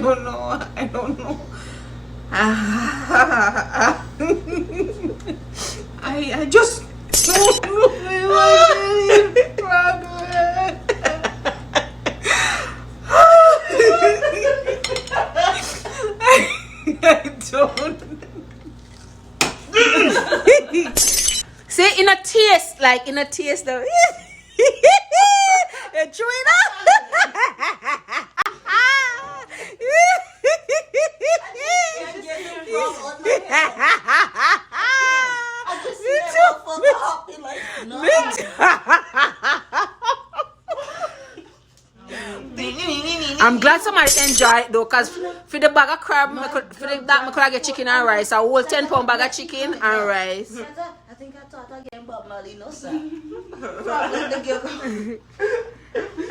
don't know. I don't know. I just don't know. I don't. Say in a taste, like in a taste though. You're chewing up. I'm glad somebody enjoy it though, cause for the bag of crab, I could get chicken and rice. A whole 10-pound bag of chicken and rice. I think I thought again about Molly, no sir.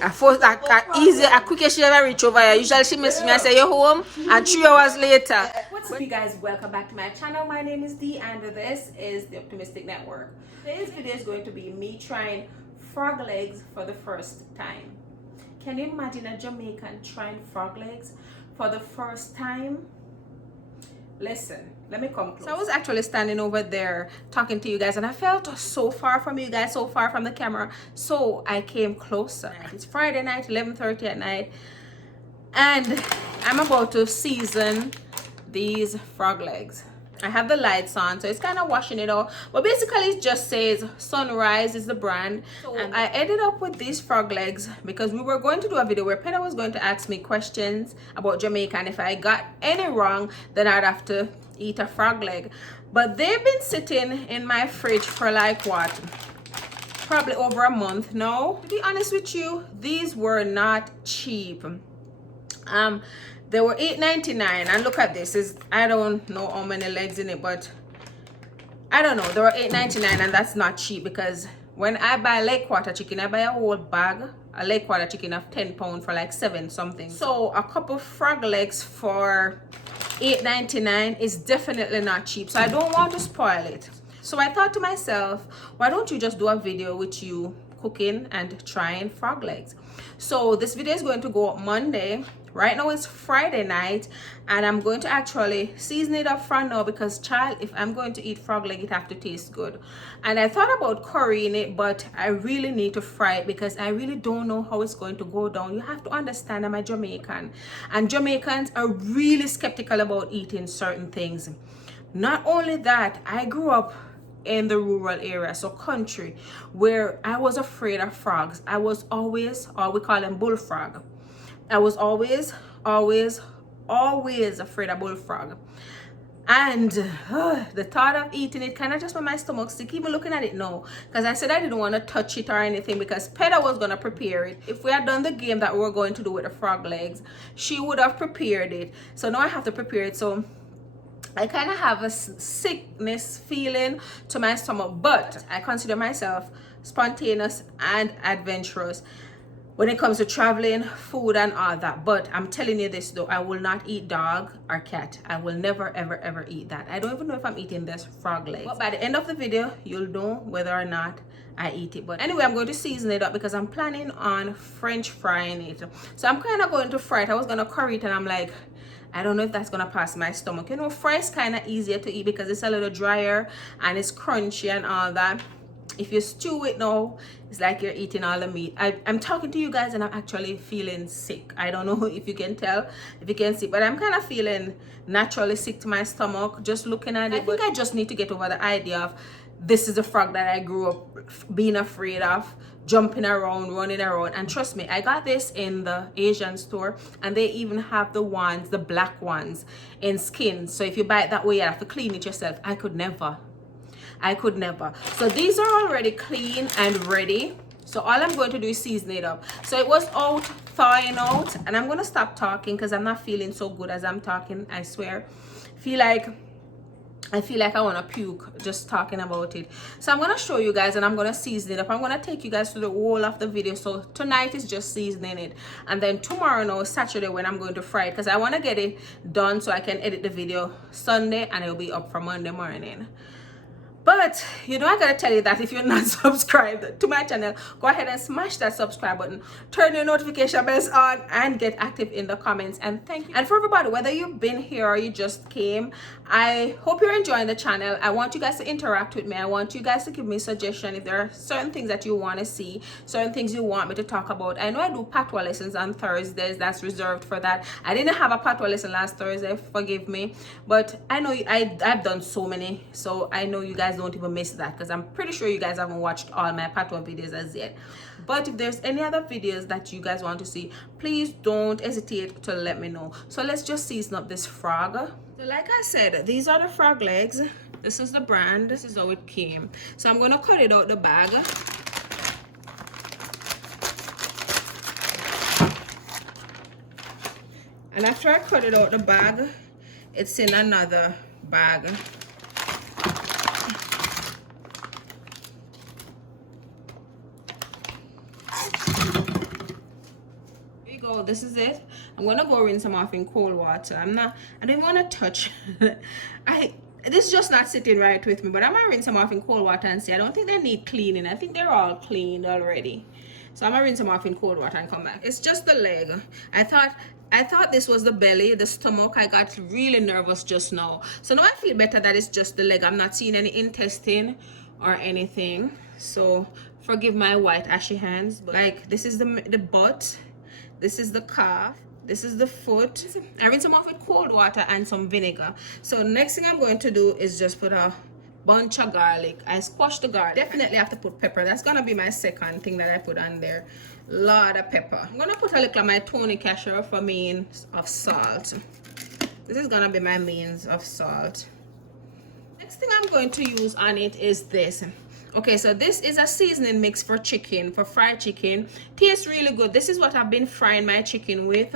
I thought that easy, a quick she ever reach over here. Usually she miss me and say you're home, and 3 hours later. What's up, you guys? Welcome back to my channel. My name is Dee, and this is the Optimistic Network. Today's video is going to be me trying frog legs for the first time. Can you imagine a Jamaican trying frog legs for the first time? Listen, let me come close. So I was actually standing over there talking to you guys, and I felt so far from you guys, so far from the camera, so I came closer. It's Friday night, 11:30 at night, and I'm about to season these frog legs. I have the lights on, so it's kind of washing it off, but basically it just says Sunrise is the brand. And I ended up with these frog legs because we were going to do a video where Peter was going to ask me questions about Jamaica, and if I got any wrong, then I'd have to eat a frog leg. But they've been sitting in my fridge for like what, probably over a month now. To be honest with you, these were not cheap. They were $8.99, and look at this. I don't know how many legs in it, but I don't know. They were $8.99, and that's not cheap, because when I buy leg quarter chicken, I buy a whole bag, a leg quarter chicken of 10 pounds for like 7 something. So a couple frog legs for $8.99 is definitely not cheap. So I don't want to spoil it. So I thought to myself, why don't you just do a video with you cooking and trying frog legs? So this video is going to go up Monday. Right now it's Friday night, and I'm going to actually season it up front now, because child, if I'm going to eat frog leg, it have to taste good. And I thought about currying it, but I really need to fry it because I really don't know how it's going to go down. You have to understand, I'm a Jamaican, and Jamaicans are really skeptical about eating certain things. Not only that, I grew up in the rural area, so country, where I was afraid of frogs. I was always, or we call them bullfrog. I was always afraid of bullfrog. And the thought of eating it kind of just made my stomach sick, even looking at it now, because I said I didn't want to touch it or anything, because Peter was going to prepare it. If we had done the game that we were going to do with the frog legs, she would have prepared it. So now I have to prepare it. So I kind of have a sickness feeling to my stomach, but I consider myself spontaneous and adventurous when it comes to traveling, food, and all that. But I'm telling you this though, I will not eat dog or cat. I will never ever eat that. I don't even know if I'm eating this frog leg, but by the end of the video you'll know whether or not I eat it. But anyway, I'm going to season it up because I'm planning on French frying it. So I'm kind of going to fry it. I was going to curry it, and I'm like, I don't know if that's gonna pass my stomach. You know, fry is kind of easier to eat because it's a little drier and it's crunchy and all that. If you stew it now, it's like you're eating all the meat. I'm talking to you guys and I'm actually feeling sick. I don't know if you can tell, if you can see, but I'm kind of feeling naturally sick to my stomach just looking at it. I think I just need to get over the idea of this is the frog that I grew up being afraid of, jumping around, running around. And trust me, I got this in the Asian store, and they even have the ones, the black ones in skin. So if you buy it that way, you have to clean it yourself. I could never. So these are already clean and ready. So all I'm going to do is season it up. So it was out, thawing out, and I'm going to stop talking because I'm not feeling so good as I'm talking, I swear. I feel like I want to puke just talking about it. So I'm going to show you guys, and I'm going to season it up. I'm going to take you guys to the whole of the video. So tonight is just seasoning it, and then tomorrow, no, Saturday, when I'm going to fry it, because I want to get it done so I can edit the video Sunday and it'll be up for Monday morning. But you know, I gotta tell you that if you're not subscribed to my channel, go ahead and smash that subscribe button, turn your notification bells on, and get active in the comments. And thank you. And for everybody, whether you've been here or you just came, I hope you're enjoying the channel. I want you guys to interact with me. I want you guys to give me suggestions if there are certain things that you want to see, certain things you want me to talk about. I know I do patois lessons on Thursdays. That's reserved for that. I didn't have a patois lesson last Thursday, forgive me, but I know I've done so many, so I know you guys don't even miss that, because I'm pretty sure you guys haven't watched all my patois videos as yet. But if there's any other videos that you guys want to see, please don't hesitate to let me know. So let's just season up this frog. So like I said, these are the frog legs. This is the brand. This is how it came. So I'm gonna cut it out the bag. And after I cut it out the bag, it's in another bag. Go, this is it. I'm gonna go rinse them off in cold water. I don't want to touch this is just not sitting right with me, but I'm gonna rinse them off in cold water and see. I don't think they need cleaning. I think they're all cleaned already, so I'm gonna rinse them off in cold water and come back. It's just the leg. I thought this was the belly, the stomach. I got really nervous just now, so now I feel better that it's just the leg. I'm not seeing any intestine or anything, so forgive my white ashy hands. But like, this is the butt, this is the calf, this is the foot. I rinse them off with cold water and some vinegar. So next thing I'm going to do is just put a bunch of garlic. I squash the garlic. Definitely have to put pepper. That's gonna be my second thing that I put on there. Lot of pepper. I'm gonna put a little of my Tony Casher for means of salt. This is gonna be my means of salt. Next thing I'm going to use on it is this. Okay, so this is a seasoning mix for chicken, for fried chicken. Tastes really good. This is what I've been frying my chicken with.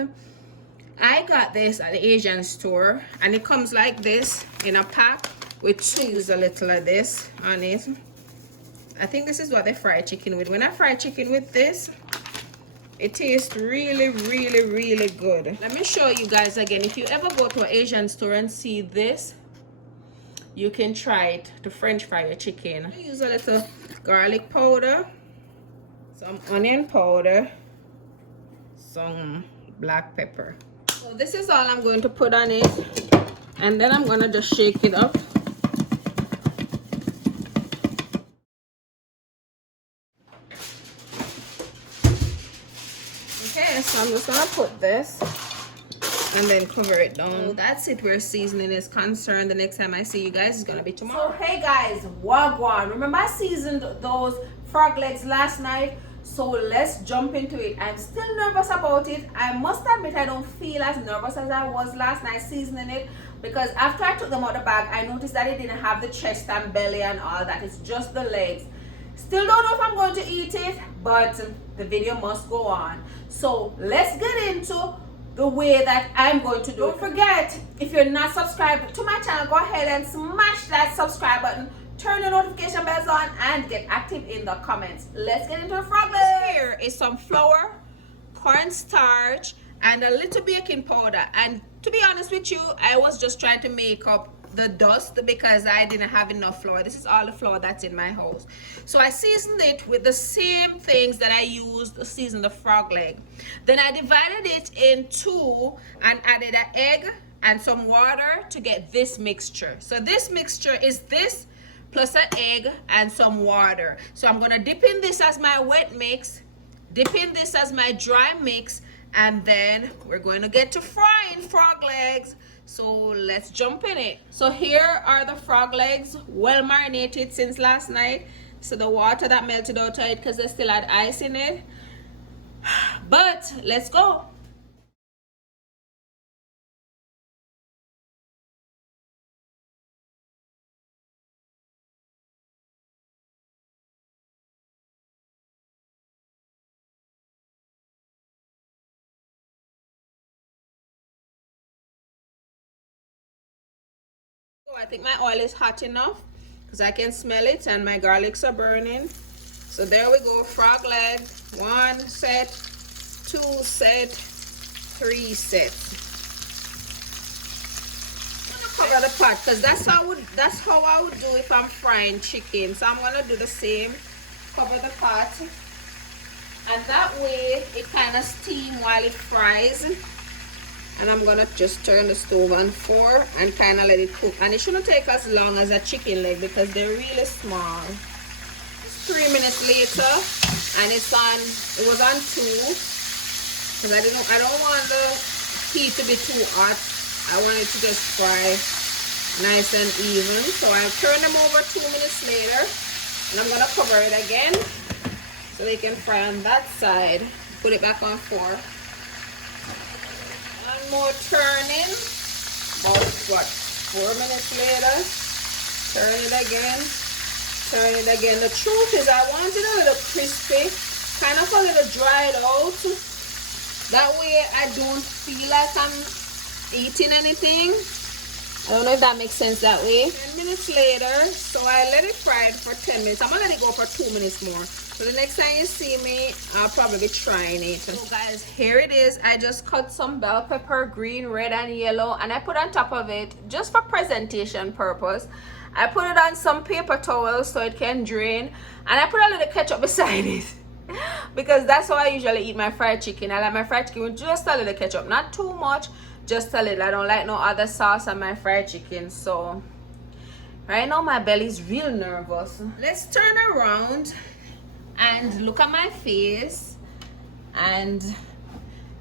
I got this at the Asian store, and it comes like this in a pack with use a little of this on it. I think this is what they fry chicken with. When I fry chicken with this, it tastes really, really, really good. Let me show you guys again. If you ever go to an Asian store and see this, you can try it to French fry your chicken. Use a little garlic powder, some onion powder, some black pepper. So this is all I'm going to put on it, and then I'm gonna just shake it up. Okay, so I'm just gonna put this and then cover it down. That's it where seasoning is concerned. The next time I see you guys is gonna be tomorrow. So hey guys, wagwan. Remember I seasoned those frog legs last night, so let's jump into it. I'm still nervous about it. I must admit I don't feel as nervous as I was last night seasoning it, because after I took them out of the bag, I noticed that it didn't have the chest and belly and all that. It's just the legs. Still don't know if I'm going to eat it, but the video must go on. So let's get into the way that I'm going to do it. Don't forget, if you're not subscribed to my channel, go ahead and smash that subscribe button, turn your notification bells on, and get active in the comments. Let's get into the frog legs. Here is some flour, cornstarch, and a little baking powder. And to be honest with you, I was just trying to make up the dust because I didn't have enough flour. This is all the flour that's in my house. So I seasoned it with the same things that I used to season the frog leg. Then I divided it in two and added an egg and some water to get this mixture. So this mixture is this plus an egg and some water. So I'm gonna dip in this as my wet mix, dip in this as my dry mix, and then we're going to get to frying frog legs. So let's jump in it. So here are the frog legs, well marinated since last night. So the water that melted out of it because they still had ice in it. But let's go. I think my oil is hot enough because I can smell it and my garlics are burning. So there we go, frog leg. 1 set, 2 set, 3 sets. I'm gonna cover the pot, because that's how I would do if I'm frying chicken. So I'm gonna do the same. Cover the pot, and that way it kind of steam while it fries. And I'm gonna just turn the stove on 4 and kind of let it cook. And it shouldn't take as long as a chicken leg because they're really small. It's 3 minutes later, and it was on 2, because I don't want the heat to be too hot. I want it to just fry nice and even. So I'll turn them over 2 minutes later, and I'm gonna cover it again so they can fry on that side. Put it back on 4. One more turning. About what, 4 minutes later. Turn it again. Turn it again. The truth is I want it a little crispy, kind of a little dried out. That way I don't feel like I'm eating anything. I don't know if that makes sense that way. 10 minutes later, so I let it fry for 10 minutes. I'm gonna let it go for 2 minutes more. So the next time you see me, I'll probably be trying it. So guys, here it is. I just cut some bell pepper, green, red, and yellow, and I put on top of it, just for presentation purpose, I put it on some paper towels so it can drain, and I put a little ketchup beside it. Because that's how I usually eat my fried chicken. I like my fried chicken with just a little ketchup, not too much, just a little. I don't like no other sauce on my fried chicken. So right now my belly's real nervous. Let's turn around and look at my face and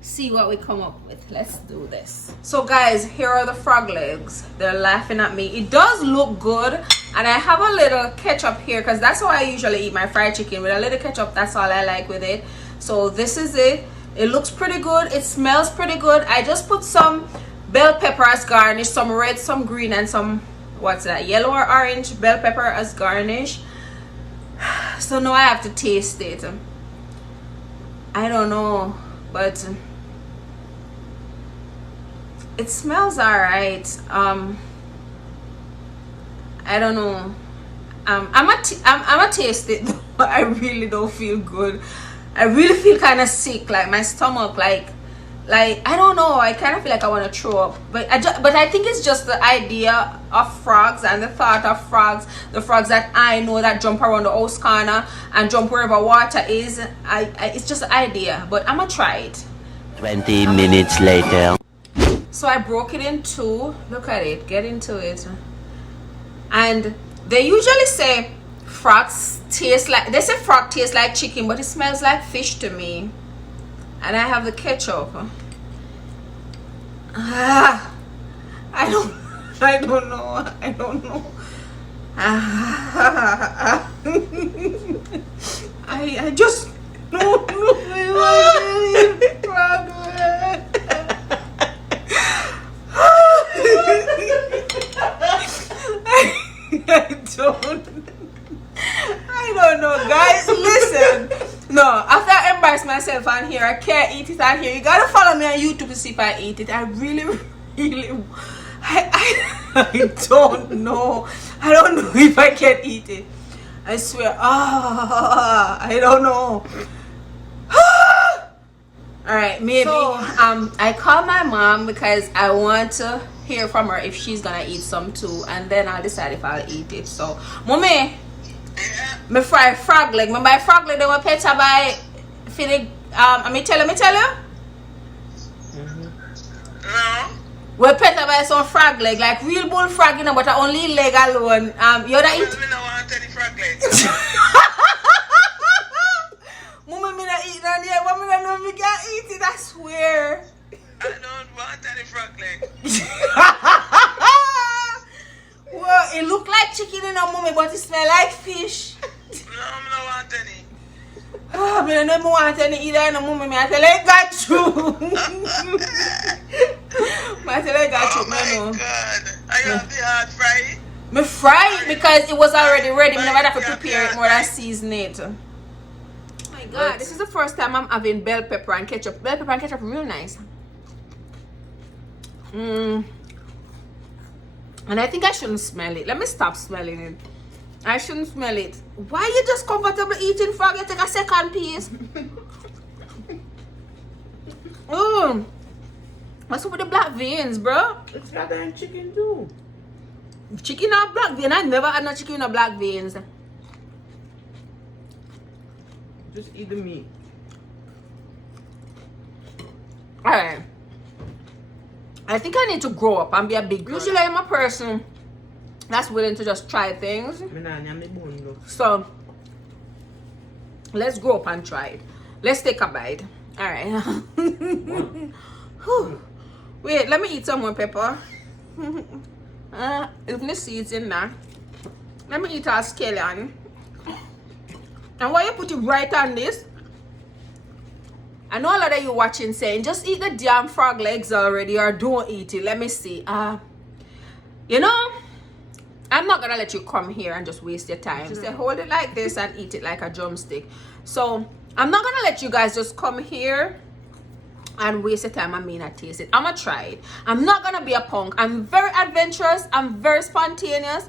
see what we come up with. Let's do this. So guys, here are the frog legs. They're laughing at me. It does look good, and I have a little ketchup here because that's how I usually eat my fried chicken, with a little ketchup. That's all I like with it. So this is it. It looks pretty good. It smells pretty good. I just put some bell pepper as garnish, some red, some green, and some, what's that, yellow or orange bell pepper as garnish. So now I have to taste it. I don't know, but it smells alright. I don't know. I'm a taste it, but I really don't feel good. I really feel kind of sick, like my stomach, like I don't know. I kind of feel like I want to throw up, but I think it's just the idea of frogs and the thought of frogs, the frogs that I know that jump around the house corner and jump wherever water is. It's just the idea, but I'm gonna try it. 20 minutes later. So I broke it in 2. Look at it. Get into it. And they usually say frogs taste like, they say frog tastes like chicken, but it smells like fish to me. And I have the ketchup. I don't know. I just don't know if I can eat frog I don't know, guys. Listen, no, after I embarrass myself on here, I can't eat it on here. You gotta follow me on YouTube to see if I eat it. I really I don't know. I don't know if I can eat it. I swear. I don't know. Alright, maybe. So, I called my mom because I want to hear from her if she's gonna eat some too, and then I'll decide if I'll eat it. So, mommy, me fry frog leg. Me buy frog leg. They want pet buy for the me tell you. No. We pet buy some frog leg, like real bull frog, you know, but only leg alone. You wanna eat? Me no want any frog leg. Mommy, me not eat none yet. Mommy, I know me can't eat it. I swear. I don't want any frog leg. Well, it look like chicken in a mommy, but it smell like fish. No, I don't want any. Oh, I don't want any either in a mommy. I tell you, got you. I tell you, got you. Oh my God. Are you have the hard fry? Me fry it because it was already ready. Me never have to prepare it more than season it. Oh my God, this is the first time I'm having bell pepper and ketchup. Bell pepper and ketchup, real nice. And I think I shouldn't smell it. Let me stop smelling it. I shouldn't smell it. Why you just comfortable eating frog? You take a second piece. Oh, what's up with the black veins, bro? It's got that chicken too. Chicken or black vein? I never had no chicken or black veins. Just eat the meat. Alright. I think I need to grow up and be a big girl. Usually I'm a person that's willing to just try things. So let's grow up and try it. Let's take a bite. Alright. Wait, let me eat some more pepper. Even the seeds in there. Let me eat our scallion. And why you put it right on this? I know a lot of you watching saying just eat the damn frog legs already or don't eat it. Let me see. You know, I'm not gonna let you come here and just waste your time. Just say hold it like this and eat it like a drumstick. So I'm not gonna let you guys just come here and waste your time and me not taste it. I'm gonna try it. I'm not gonna be a punk. I'm very adventurous. I'm very spontaneous.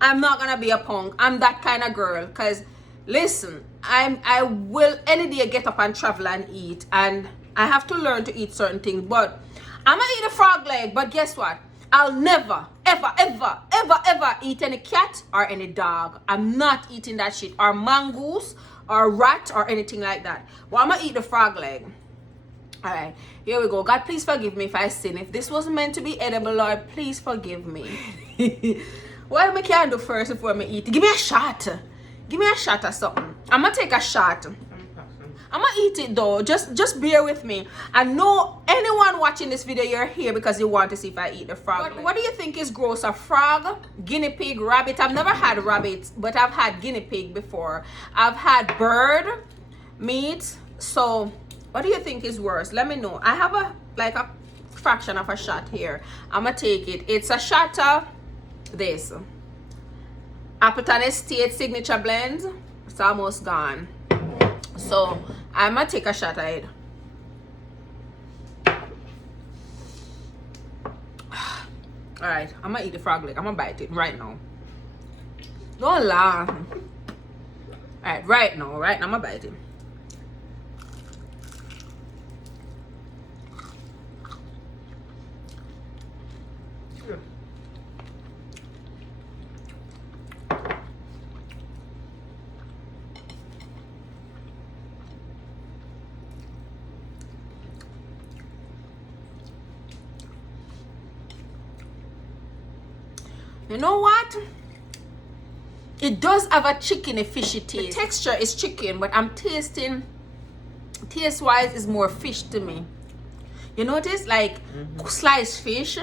I'm not gonna be a punk. I'm that kind of girl. Cause listen, I will any day get up and travel and eat, and I have to learn to eat certain things. But I'm gonna eat a frog leg. But guess what? I'll never, ever, ever, ever, ever eat any cat or any dog. I'm not eating that shit, or mongoose or rat or anything like that. But I'm gonna eat the frog leg. All right, here we go. God, please forgive me if I sin. If this wasn't meant to be edible, Lord, please forgive me. What am I can do first before I eat? Give me a shot. Give me a shot or something. I'm gonna take a shot. I'm gonna eat it though. Just bear with me. I know anyone watching this video, you're here because you want to see if I eat the frog. What do you think is gross? A frog, guinea pig, rabbit? I've never had rabbit, but I've had guinea pig before. I've had bird meat. So what do you think is worse? Let me know. I have a fraction of a shot here. I'm gonna take it. It's a shot of this Appleton Estate Signature Blend. It's almost gone. So I'm gonna take a shot of it. Alright, I'm gonna eat the frog leg. I'm gonna bite it right now. Don't laugh. Alright, right now I'm gonna bite it. You know what? It does have a chickeny fishy taste. The texture is chicken, but I'm tasting, taste wise is more fish to me. You notice, like sliced fish,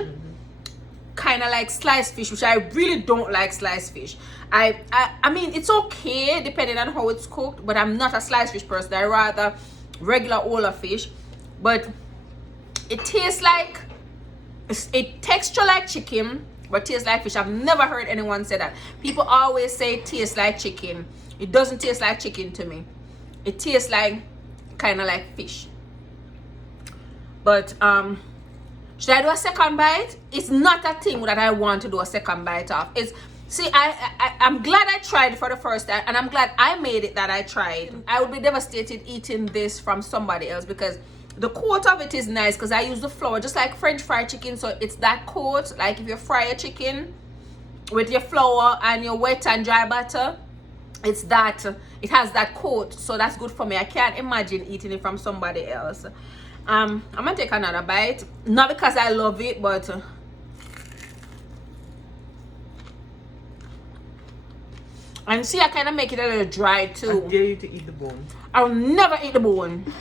kind of like sliced fish, which I really don't like sliced fish. I mean, it's okay depending on how it's cooked, but I'm not a sliced fish person. I rather regular Ola fish. But it tastes like, it texture like chicken, but tastes like fish. I've never heard anyone say that. People always say it tastes like chicken. It doesn't taste like chicken to me. It tastes like kind of like fish. But should I do a second bite? It's not a thing that I want to do a second bite of. It's, see, I'm glad I tried it for the first time, and I'm glad I made it that I tried. I would be devastated eating this from somebody else because the coat of it is nice, because I use the flour just like French fried chicken. So it's that coat, like if you fry a chicken with your flour and your wet and dry butter, it's that, it has that coat. So that's good for me. I can't imagine eating it from somebody else. I'm gonna take another bite, not because I love it, but and see, I kind of make it a little dry too. I dare you to eat the bone. I'll never eat the bone.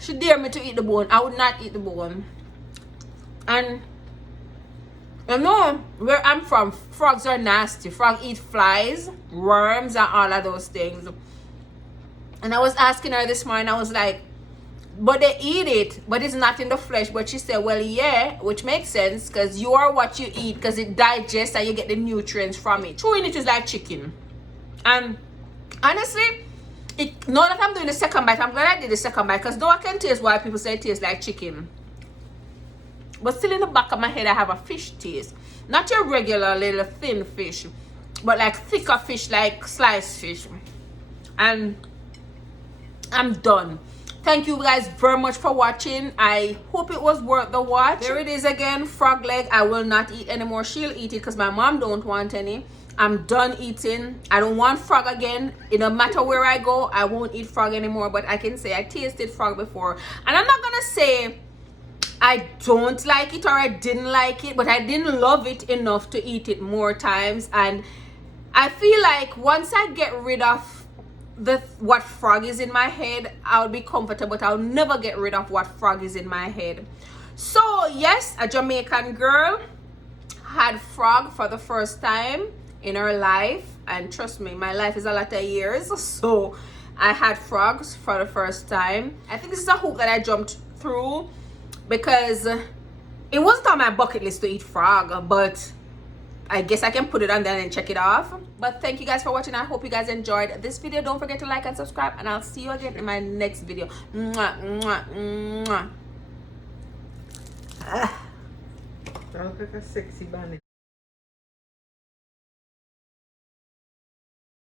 She dare me to eat the bone. I would not eat the bone. And you know where I'm from, frogs are nasty. Frog eat flies, worms, and all of those things. And I was asking her this morning, I was like, but they eat it, but it's not in the flesh. But she said, well, yeah, which makes sense, because you are what you eat, because it digests and you get the nutrients from it. Chewing it is like chicken. And honestly, now that I'm doing the second bite, I'm glad I did the second bite, because now I can taste why people say it tastes like chicken. But still in the back of my head, I have a fish taste. Not your regular little thin fish, but like thicker fish, like sliced fish. And I'm done. Thank you guys very much for watching. I hope it was worth the watch. There it is again, frog leg. I will not eat anymore. She'll eat it because my mom don't want any. I'm done eating. I don't want frog again. It no matter where I go, I won't eat frog anymore. But I can say I tasted frog before. And I'm not gonna say I don't like it or I didn't like it, but I didn't love it enough to eat it more times. And I feel like once I get rid of what frog is in my head, I'll be comfortable, but I'll never get rid of what frog is in my head. So yes, a Jamaican girl had frog for the first time in her life, and trust me, my life is a lot of years, so I had frogs for the first time. I think this is a hoop that I jumped through because it wasn't on my bucket list to eat frog, but I guess I can put it on there and check it off. But thank you guys for watching. I hope you guys enjoyed this video. Don't forget to like and subscribe, and I'll see you again in my next video. Mwah, mwah, mwah. Sounds like a sexy bunny.